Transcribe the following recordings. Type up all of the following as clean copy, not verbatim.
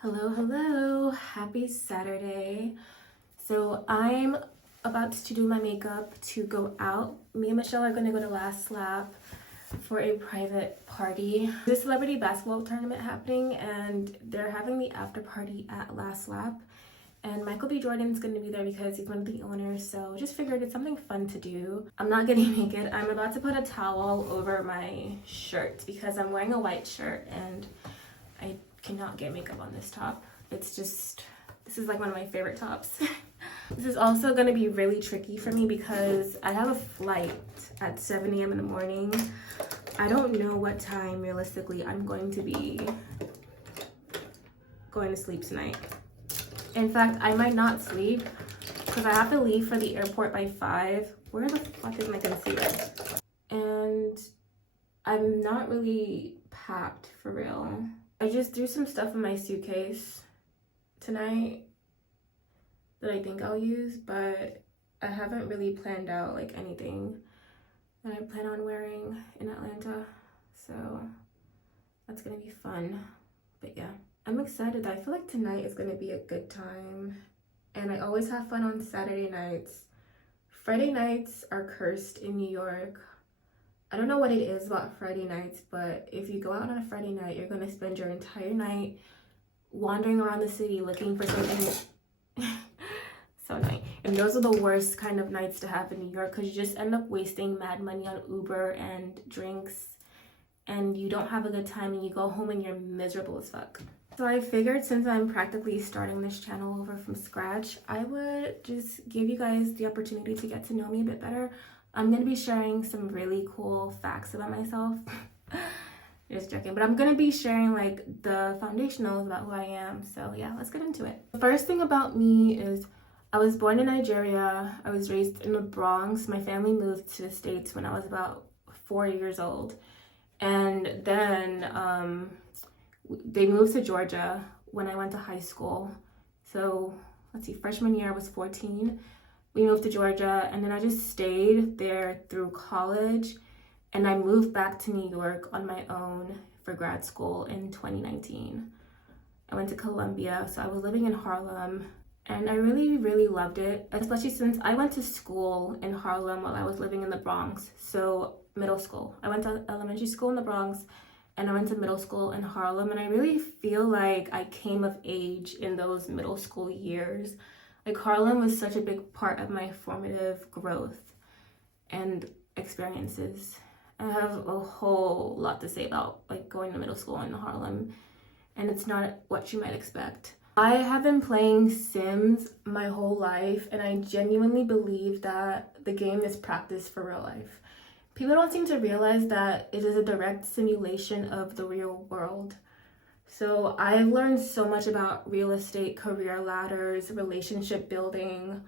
Hello, happy Saturday. So I'm about to do my makeup to go out. Me and Michelle are gonna go to Last Lap for a private party. There's a celebrity basketball tournament happening and they're having the after party at Last Lap. And Michael B. Jordan's gonna be there because he's one of the owners, so just figured it's something fun to do. I'm not getting naked. I'm about to put a towel over my shirt because I'm wearing a white shirt and I cannot get makeup on this top. This is like one of my favorite tops. This is also gonna be really tricky for me because I have a flight at 7 a.m. in the morning. I don't know what time realistically I'm going to be going to sleep tonight. In fact, I might not sleep because I have to leave for the airport by 5. Where the fuck is my concealer? And I'm not really packed for real. I just threw some stuff in my suitcase tonight that I think I'll use, but I haven't really planned out like anything that I plan on wearing in Atlanta. So that's gonna be fun. But yeah, I'm excited. I feel like tonight is gonna be a good time. And I always have fun on Saturday nights. Friday nights are cursed in New York. I don't know what it is about Friday nights, but if you go out on a Friday night, you're gonna spend your entire night wandering around the city looking for something. So annoying. And those are the worst kind of nights to have in New York because you just end up wasting mad money on Uber and drinks and you don't have a good time and you go home and you're miserable as fuck. So I figured since I'm practically starting this channel over from scratch, I would just give you guys the opportunity to get to know me a bit better. I'm going to be sharing some really cool facts about myself. Just joking. But I'm going to be sharing like the foundationals about who I am. So yeah, let's get into it. The first thing about me is I was born in Nigeria. I was raised in the Bronx. My family moved to the States when I was about 4 years old. And then they moved to Georgia when I went to high school. So let's see, freshman year I was 14. We moved to Georgia and then I just stayed there through college and I moved back to New York on my own for grad school in 2019. I went to Columbia, so I was living in Harlem and I really loved it, especially since I went to school in Harlem while I was living in the Bronx. So middle school. I went to elementary school in the Bronx and I went to middle school in Harlem and I really feel like I came of age in those middle school years. Like Harlem was such a big part of my formative growth and experiences. I have a whole lot to say about like going to middle school in Harlem, and it's not what you might expect. I have been playing Sims my whole life, and I genuinely believe that the game is practice for real life. People don't seem to realize that it is a direct simulation of the real world. So I've learned so much about real estate, career ladders, relationship building,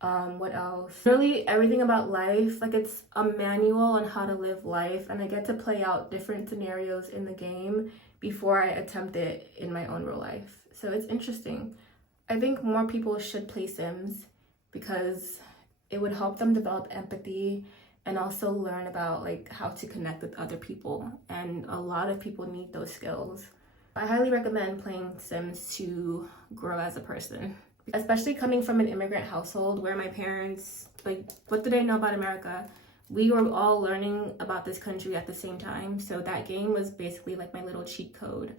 what else? Really everything about life. Like it's a manual on how to live life and I get to play out different scenarios in the game before I attempt it in my own real life. So it's interesting. I think more people should play Sims because it would help them develop empathy and also learn about like how to connect with other people. And a lot of people need those skills. I highly recommend playing Sims to grow as a person, especially coming from an immigrant household where my parents, like, what did they know about America? We were all learning about this country at the same time. So that game was basically like my little cheat code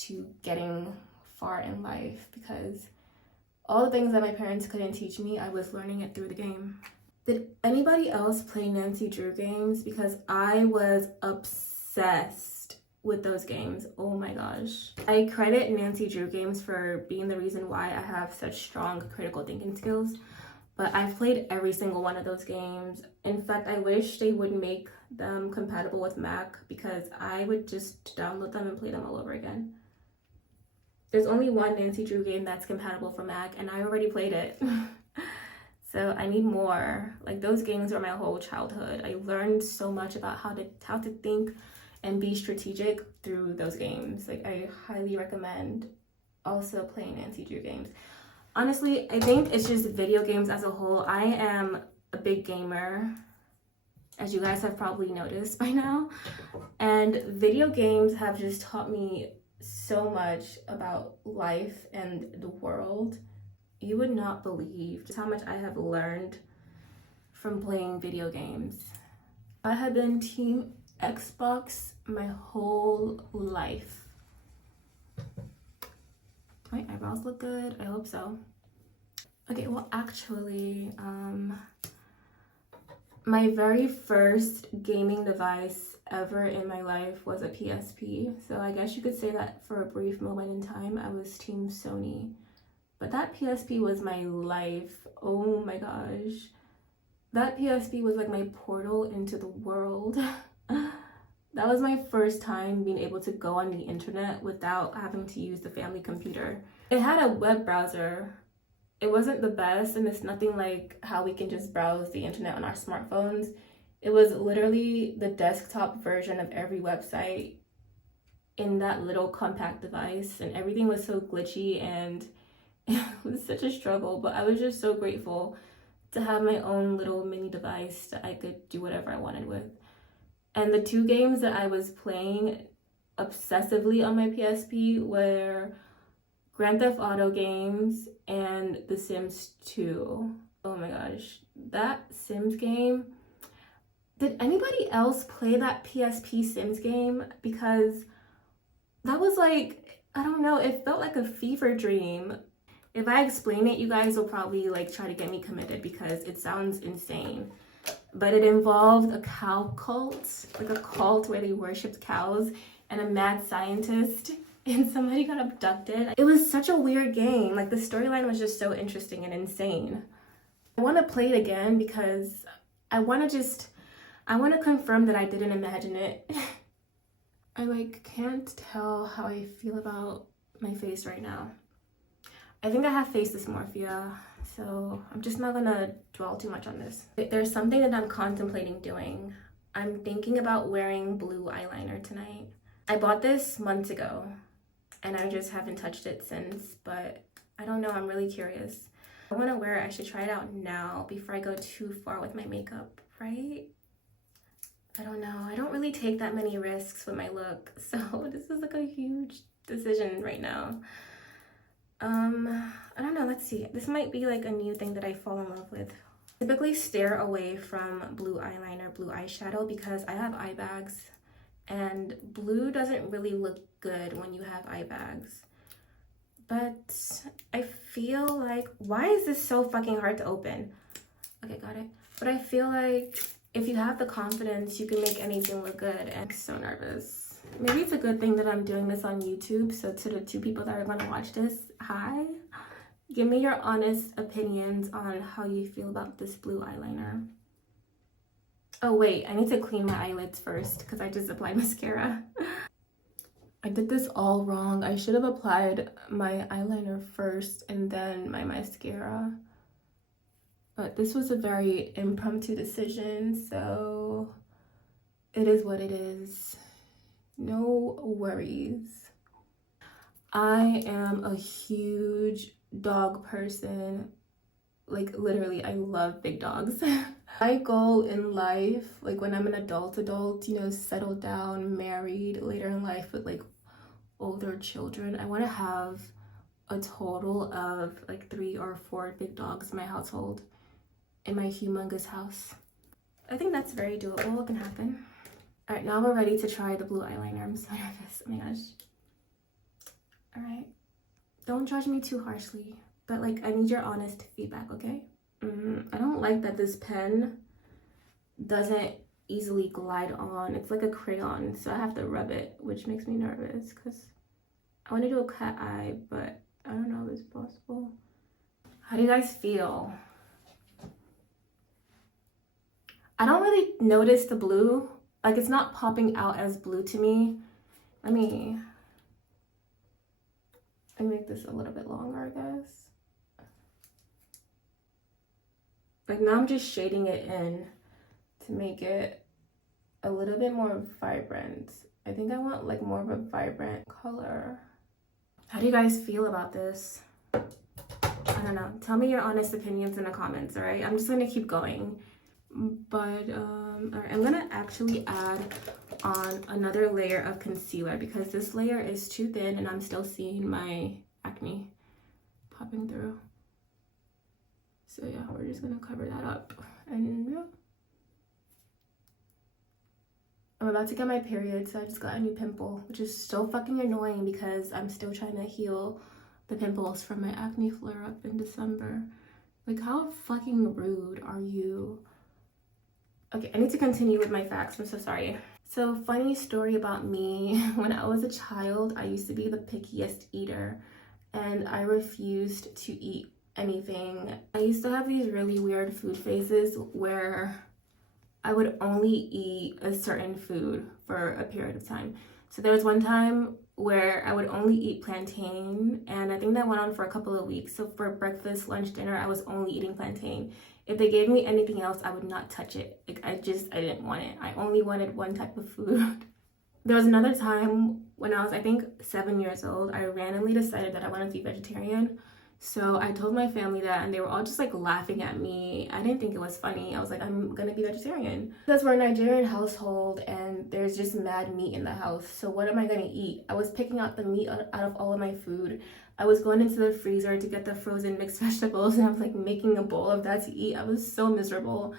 to getting far in life because all the things that my parents couldn't teach me, I was learning it through the game. Did anybody else play Nancy Drew games? Because I was obsessed with those games. Oh my gosh. I credit Nancy Drew games for being the reason why I have such strong critical thinking skills, but I've played every single one of those games. In fact, I wish they would make them compatible with Mac because I would just download them and play them all over again. There's only one Nancy Drew game that's compatible for Mac and I already played it. So I need more. Like those games were my whole childhood. I learned so much about how to think and be strategic through those games. Like I highly recommend also playing Nancy Drew games. Honestly, I think it's just video games as a whole. I am a big gamer, as you guys have probably noticed by now. And video games have just taught me so much about life and the world. You would not believe just how much I have learned from playing video games. I have been Team Xbox my whole life. Do my eyebrows look good? I hope so. Okay, well actually, my very first gaming device ever in my life was a PSP. So I guess you could say that for a brief moment in time, I was Team Sony. But that PSP was my life. Oh my gosh. That PSP was like my portal into the world. That was my first time being able to go on the internet without having to use the family computer. It had a web browser. It wasn't the best, and it's nothing like how we can just browse the internet on our smartphones. It was literally the desktop version of every website in that little compact device, and everything was so glitchy and it was such a struggle, but I was just so grateful to have my own little mini device that I could do whatever I wanted with. And the two games that I was playing obsessively on my PSP were Grand Theft Auto games and The Sims 2. Oh my gosh, that Sims game. Did anybody else play that PSP Sims game? Because that was like, I don't know, it felt like a fever dream. If I explain it, you guys will probably like try to get me committed because it sounds insane. But it involved a cow cult, like a cult where they worshipped cows, and a mad scientist, and somebody got abducted. It was such a weird game. Like the storyline was just so interesting and insane. I want to play it again because I want to confirm that I didn't imagine it. I like can't tell how I feel about my face right now. I think I have face dysmorphia, so I'm just not gonna dwell too much on this. There's something that I'm contemplating doing. I'm thinking about wearing blue eyeliner tonight. I bought this months ago and I just haven't touched it since, but I don't know, I'm really curious. I want to wear it. I should try it out now before I go too far with my makeup, right? I don't know. I don't really take that many risks with my look, so this is like a huge decision right now. I don't know, let's see. This might be like a new thing that I fall in love with. I typically stare away from blue eyeliner, blue eyeshadow because I have eye bags and blue doesn't really look good when you have eye bags. But I feel like, why is this so fucking hard to open? Okay, got it. But I feel like if you have the confidence, you can make anything look good. And I'm so nervous. Maybe it's a good thing that I'm doing this on YouTube. So to the two people that are gonna watch this, hi. Give me your honest opinions on how you feel about this blue eyeliner. Oh wait, I need to clean my eyelids first because I just applied mascara. I did this all wrong. I should have applied my eyeliner first and then my mascara. But this was a very impromptu decision, so it is what it is. No worries. I am a huge dog person. Like literally, I love big dogs. My goal in life, like when I'm an adult, you know, settled down, married later in life with like older children, I want to have a total of like 3 or 4 big dogs in my household, in my humongous house. I think that's very doable. It can happen. All right, now we're ready to try the blue eyeliner. I'm so nervous. Oh my gosh. All right. Don't judge me too harshly, but like I need your honest feedback, okay? I don't like that this pen doesn't easily glide on. It's like a crayon, so I have to rub it, which makes me nervous because I want to do a cat eye, but I don't know if it's possible. How do you guys feel? I don't really notice the blue. Like it's not popping out as blue to me. Let me make this a little bit longer, I guess. Like now I'm just shading it in to make it a little bit more vibrant. I think I want like more of a vibrant color. How do you guys feel about this? I don't know. Tell me your honest opinions in the comments, all right? I'm just gonna keep going. But all right, I'm gonna actually add on another layer of concealer because this layer is too thin and I'm still seeing my acne popping through. So yeah, we're just gonna cover that up. And yeah, I'm about to get my period, so I just got a new pimple, which is so fucking annoying because I'm still trying to heal the pimples from my acne flare up in December. Like, how fucking rude are you? Okay, I need to continue with my facts. I'm so sorry. So, funny story about me. When I was a child, I used to be the pickiest eater and I refused to eat anything. I used to have these really weird food phases where I would only eat a certain food for a period of time. So there was one time where I would only eat plantain, and I think that went on for a couple of weeks. So for breakfast, lunch, dinner, I was only eating plantain. If they gave me anything else, I would not touch it. Like, I didn't want it. I only wanted one type of food. There was another time when I was, I think, 7 years old, I randomly decided that I wanted to be vegetarian. So I told my family that, and they were all just like laughing at me. I didn't think it was funny. I was like, I'm gonna be vegetarian. Because we're a Nigerian household and there's just mad meat in the house. So what am I gonna eat? I was picking out the meat out of all of my food. I was going into the freezer to get the frozen mixed vegetables and I was like making a bowl of that to eat. I was so miserable.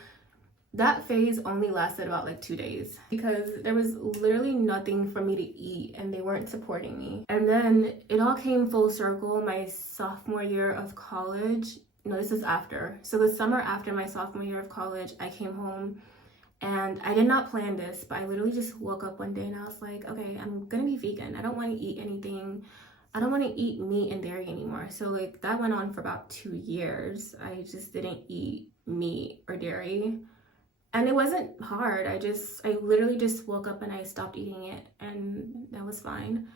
That phase only lasted about like 2 days because there was literally nothing for me to eat and they weren't supporting me. And then it all came full circle my sophomore year of college. No, this is after. So the summer after my sophomore year of college, I came home and I did not plan this, but I literally just woke up one day and I was like, okay, I'm gonna be vegan. I don't want to eat anything. I don't want to eat meat and dairy anymore. So like that went on for about 2 years. I just didn't eat meat or dairy. And it wasn't hard. I literally just woke up and I stopped eating it and that was fine.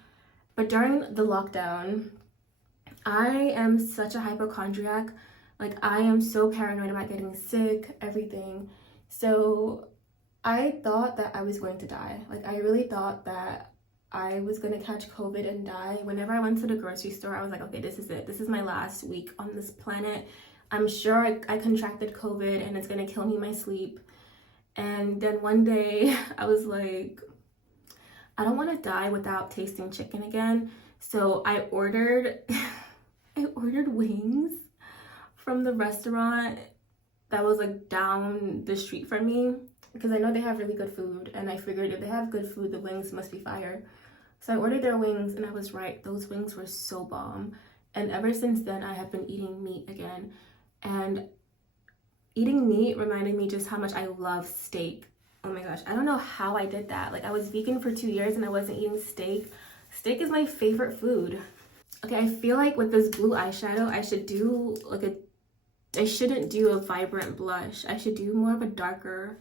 But during the lockdown, I am such a hypochondriac. Like, I am so paranoid about getting sick, everything. So I thought that I was going to die. Like, I really thought that I was gonna catch COVID and die. Whenever I went to the grocery store, I was like, okay, this is it. This is my last week on this planet. I'm sure I contracted COVID and it's gonna kill me in my sleep. And then one day I was like, I don't want to die without tasting chicken again. So I ordered wings from the restaurant that was like down the street from me because I know they have really good food. And I figured if they have good food, the wings must be fire. So I ordered their wings and I was right. Those wings were so bomb. And ever since then, I have been eating meat again. And eating meat reminded me just how much I love steak. Oh my gosh, I don't know how I did that. Like, I was vegan for 2 years and I wasn't eating steak. Steak is my favorite food. Okay, I feel like with this blue eyeshadow, I shouldn't do a vibrant blush. I should do more of a darker,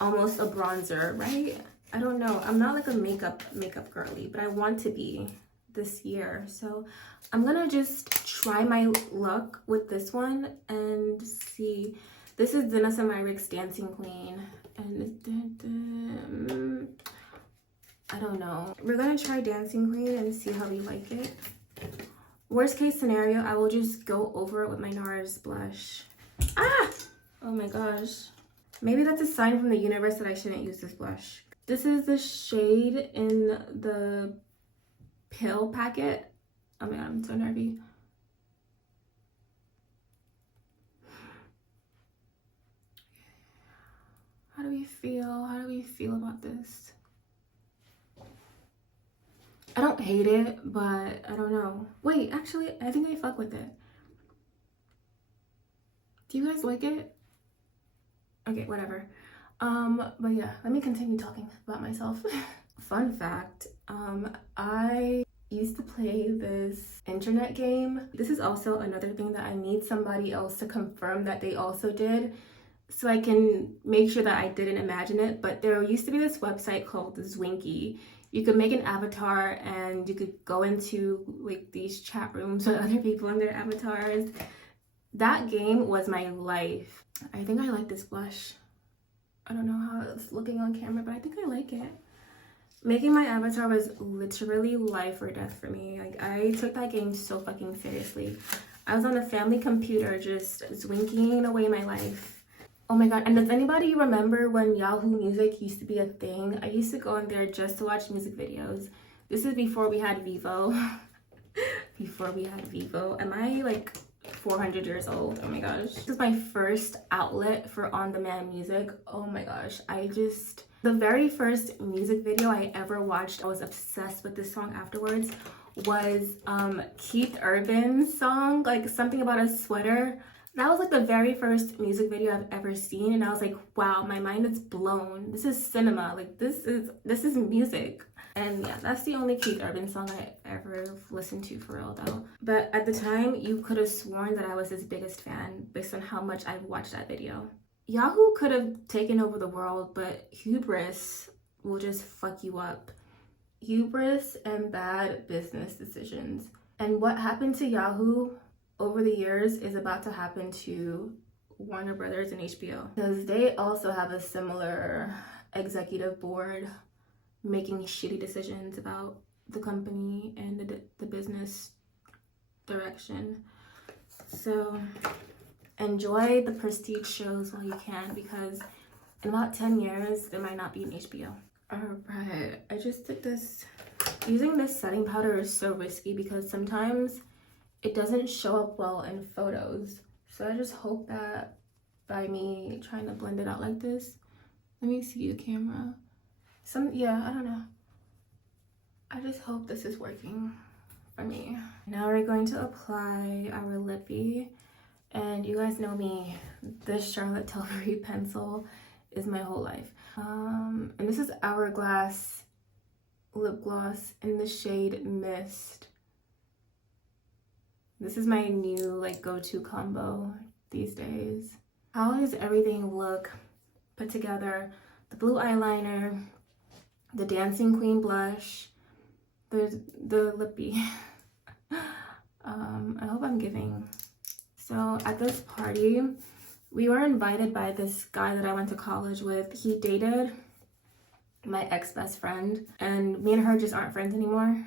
almost a bronzer, right? I don't know. I'm not like a makeup girly, but I want to be this year. So I'm gonna just try my luck with this one and see. This is Danessa Myricks Dancing Queen, and I don't know. We're gonna try Dancing Queen and see how we like it. Worst case scenario, I will just go over it with my NARS blush. Ah! Oh my gosh. Maybe that's a sign from the universe that I shouldn't use this blush. This is the shade in the pill packet. Oh my god, I'm so nervy. How do we feel? How do we feel about this? I don't hate it, but I don't know. Wait, actually, I think I fuck with it. Do you guys like it? Okay, whatever. But yeah, let me continue talking about myself. Fun fact, I used to play this internet game. This is also another thing that I need somebody else to confirm that they also did so I can make sure that I didn't imagine it. But there used to be this website called Zwinky. You could make an avatar and you could go into like these chat rooms with other people and their avatars. That game was my life. I think I like this blush. I don't know how it's looking on camera, but I think I like it. Making my avatar was literally life or death for me. Like, I took that game so fucking seriously. I was on a family computer just zwinking away my life. Oh my god, and does anybody remember when Yahoo Music used to be a thing? I used to go on there just to watch music videos. This is before we had Vivo. Before we had Vivo. Am I like 400 years old? Oh my gosh. This is my first outlet for on-demand music. Oh my gosh. The very first music video I ever watched, I was obsessed with this song afterwards, was Keith Urban's song, like something about a sweater. That was like the very first music video I've ever seen, and I was like, wow, my mind is blown. This is cinema. Like this is music. And yeah, that's the only Keith Urban song I ever listened to for real though. But at the time, you could have sworn that I was his biggest fan based on how much I've watched that video. Yahoo could have taken over the world, but hubris will just fuck you up. Hubris and bad business decisions. And what happened to Yahoo over the years is about to happen to Warner Brothers and HBO, because they also have a similar executive board making shitty decisions about the company and the business direction. So enjoy the prestige shows while you can, because in about 10 years there might not be an HBO. All right, I just did this. Using this setting powder is so risky because sometimes it doesn't show up well in photos. So I just hope that by me trying to blend it out like this, let me see the camera. Yeah, I don't know. I just hope this is working for me. Now we're going to apply our lippy. And you guys know me, this Charlotte Tilbury pencil is my whole life. And this is Hourglass lip gloss in the shade Mist. This is my new like go-to combo these days. How does everything look put together? The blue eyeliner, the Dancing Queen blush, the lippy. I hope I'm giving. So at this party, we were invited by this guy that I went to college with. He dated my ex-best friend, and me and her just aren't friends anymore.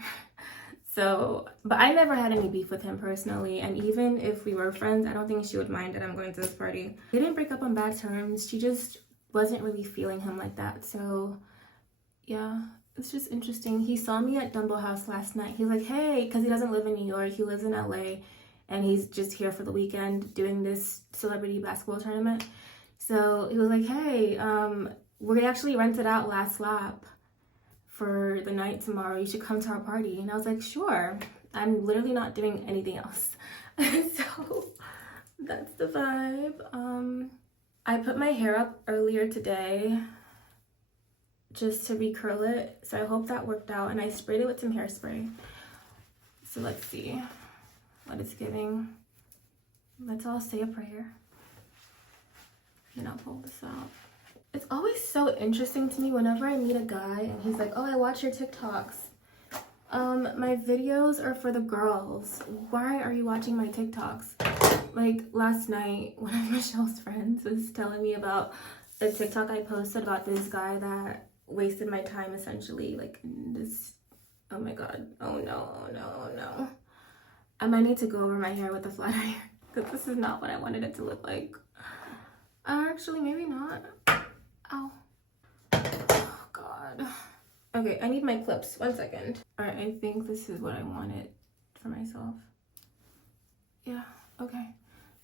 So, but I never had any beef with him personally, and even if we were friends, I don't think she would mind that I'm going to this party. We didn't break up on bad terms. She just wasn't really feeling him like that. So yeah, it's just interesting. He saw me at Dumbo House last night. He's like, hey, because he doesn't live in New York, he lives in LA, and he's just here for the weekend doing this celebrity basketball tournament. So he was like, hey, we actually rented out Last Lap for the night tomorrow. You should come to our party. And I was like, sure. I'm literally not doing anything else. So that's the vibe. I put my hair up earlier today just to recurl it. So I hope that worked out. And I sprayed it with some hairspray. So let's see what it's giving. Let's all say a prayer. And I'll pull this out. It's always so interesting to me whenever I meet a guy and he's like, oh, I watch your TikToks. My videos are for the girls. Why are you watching my TikToks? Like last night, one of Michelle's friends was telling me about a TikTok I posted about this guy that wasted my time essentially. Like this, oh my God, oh no, oh no, oh no. I might need to go over my hair with a flat iron because this is not what I wanted it to look like. Actually, maybe not. Ow. Oh God. Okay, I need my clips. 1 second. All right, I think this is what I wanted for myself. Yeah, okay.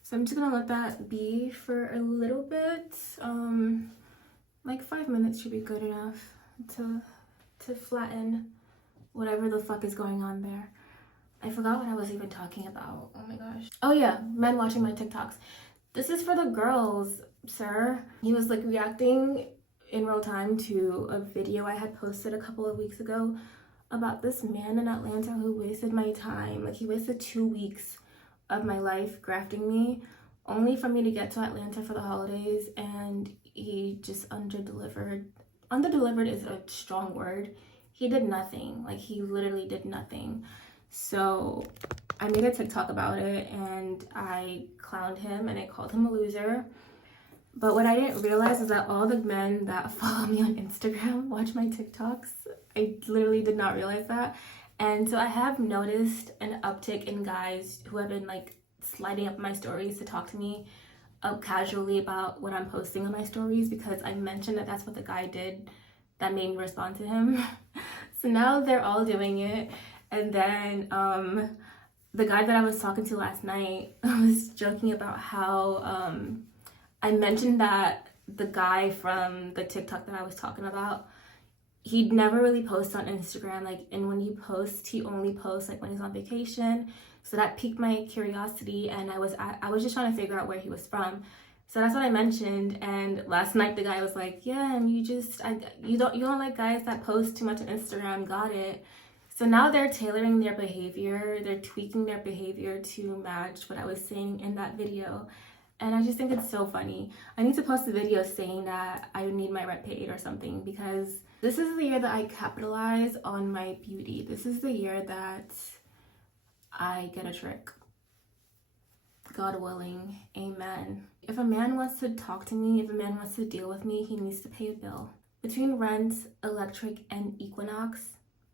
So I'm just gonna let that be for a little bit. Like 5 minutes should be good enough to flatten whatever the fuck is going on there. I forgot what I was even talking about. Oh my gosh. Oh yeah, men watching my TikToks. This is for the girls, sir. He was like reacting in real time to a video I had posted a couple of weeks ago about this man in Atlanta who wasted my time. Like he wasted 2 weeks of my life grafting me only for me to get to Atlanta for the holidays, and he just underdelivered. Underdelivered is a strong word. He did nothing. Like he literally did nothing. So I made a TikTok about it and I clowned him and I called him a loser. But what I didn't realize is that all the men that follow me on Instagram watch my TikToks. I literally did not realize that. And so I have noticed an uptick in guys who have been like sliding up my stories to talk to me up casually about what I'm posting on my stories because I mentioned that that's what the guy did that made me respond to him. So now they're all doing it. And then the guy that I was talking to last night was joking about how I mentioned that the guy from the TikTok that I was talking about, he'd never really post on Instagram, like, and when he posts, he only posts like when he's on vacation. So that piqued my curiosity, and I was just trying to figure out where he was from. So that's what I mentioned. And last night the guy was like, yeah, and you don't like guys that post too much on Instagram. Got it. So now they're tailoring their behavior, they're tweaking their behavior to match what I was saying in that video. And I just think it's so funny. I need to post a video saying that I need my rent paid or something, because this is the year that I capitalize on my beauty. This is the year that I get a trick. God willing, amen. If a man wants to talk to me, if a man wants to deal with me, he needs to pay a bill. Between rent, electric, and Equinox,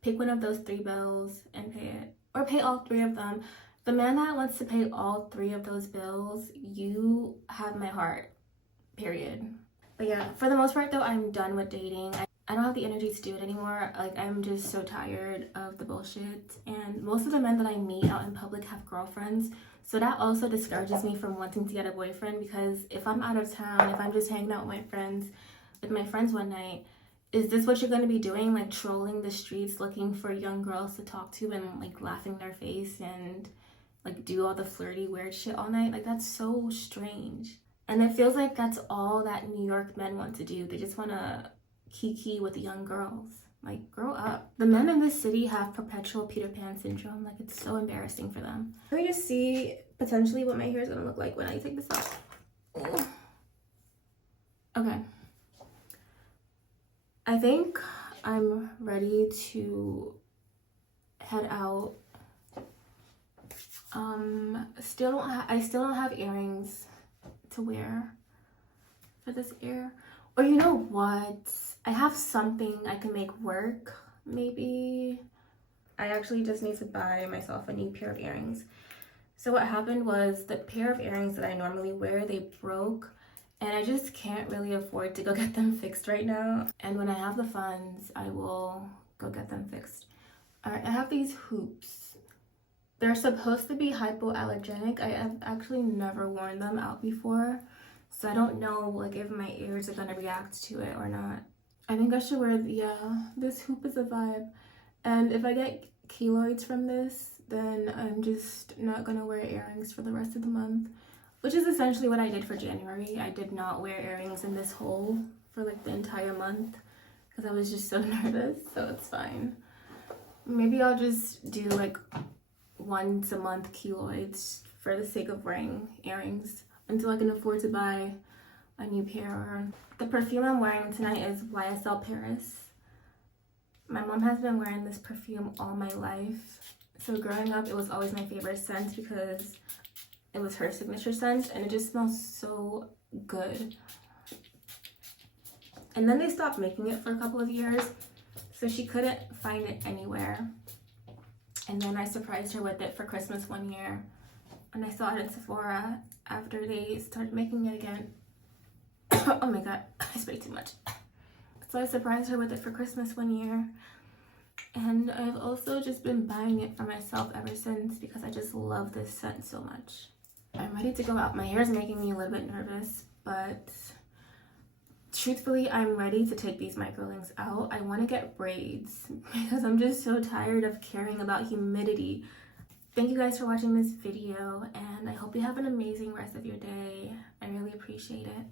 pick one of those 3 bills and pay it. Or pay all 3 of them. The man that wants to pay all 3 of those bills, you have my heart, period. But yeah, for the most part though, I'm done with dating. I don't have the energy to do it anymore. Like, I'm just so tired of the bullshit. And most of the men that I meet out in public have girlfriends. So that also discourages me from wanting to get a boyfriend, because if I'm out of town, if I'm just hanging out with my friends one night, is this what you're going to be doing? Like, trolling the streets looking for young girls to talk to and like laughing in their face and like do all the flirty weird shit all night? Like, that's so strange. And it feels like that's all that New York men want to do. They just want to kiki with the young girls. Like, grow up. The men in this city have perpetual Peter Pan syndrome. Like, it's so embarrassing for them. Let me just see potentially what my hair is gonna look like when I take this off. Ooh. Okay. I think I'm ready to head out. I still don't have earrings to wear for this ear. Or you know what? I have something I can make work, maybe. I actually just need to buy myself a new pair of earrings. So what happened was, the pair of earrings that I normally wear, they broke, and I just can't really afford to go get them fixed right now. And when I have the funds, I will go get them fixed. Alright, I have these hoops. They're supposed to be hypoallergenic. I have actually never worn them out before, so I don't know like if my ears are gonna react to it or not. I think I should wear, yeah, this hoop is a vibe. And if I get keloids from this, then I'm just not gonna wear earrings for the rest of the month, which is essentially what I did for January. I did not wear earrings in this hole for like the entire month because I was just so nervous, so it's fine. Maybe I'll just do like once a month keloids for the sake of wearing earrings until I can afford to buy a new pair. The perfume I'm wearing tonight is YSL Paris. My mom has been wearing this perfume all my life. So growing up, it was always my favorite scent because it was her signature scent, and it just smells so good. And then they stopped making it for a couple of years, so she couldn't find it anywhere. And then I surprised her with it for Christmas one year, and I saw it at Sephora after they started making it again. Oh my god, I sprayed too much. So I surprised her with it for Christmas one year, and I've also just been buying it for myself ever since because I just love this scent so much. I'm ready to go out. My hair is making me a little bit nervous, but truthfully, I'm ready to take these microlinks out. I want to get braids because I'm just so tired of caring about humidity. Thank you guys for watching this video, and I hope you have an amazing rest of your day. I really appreciate it.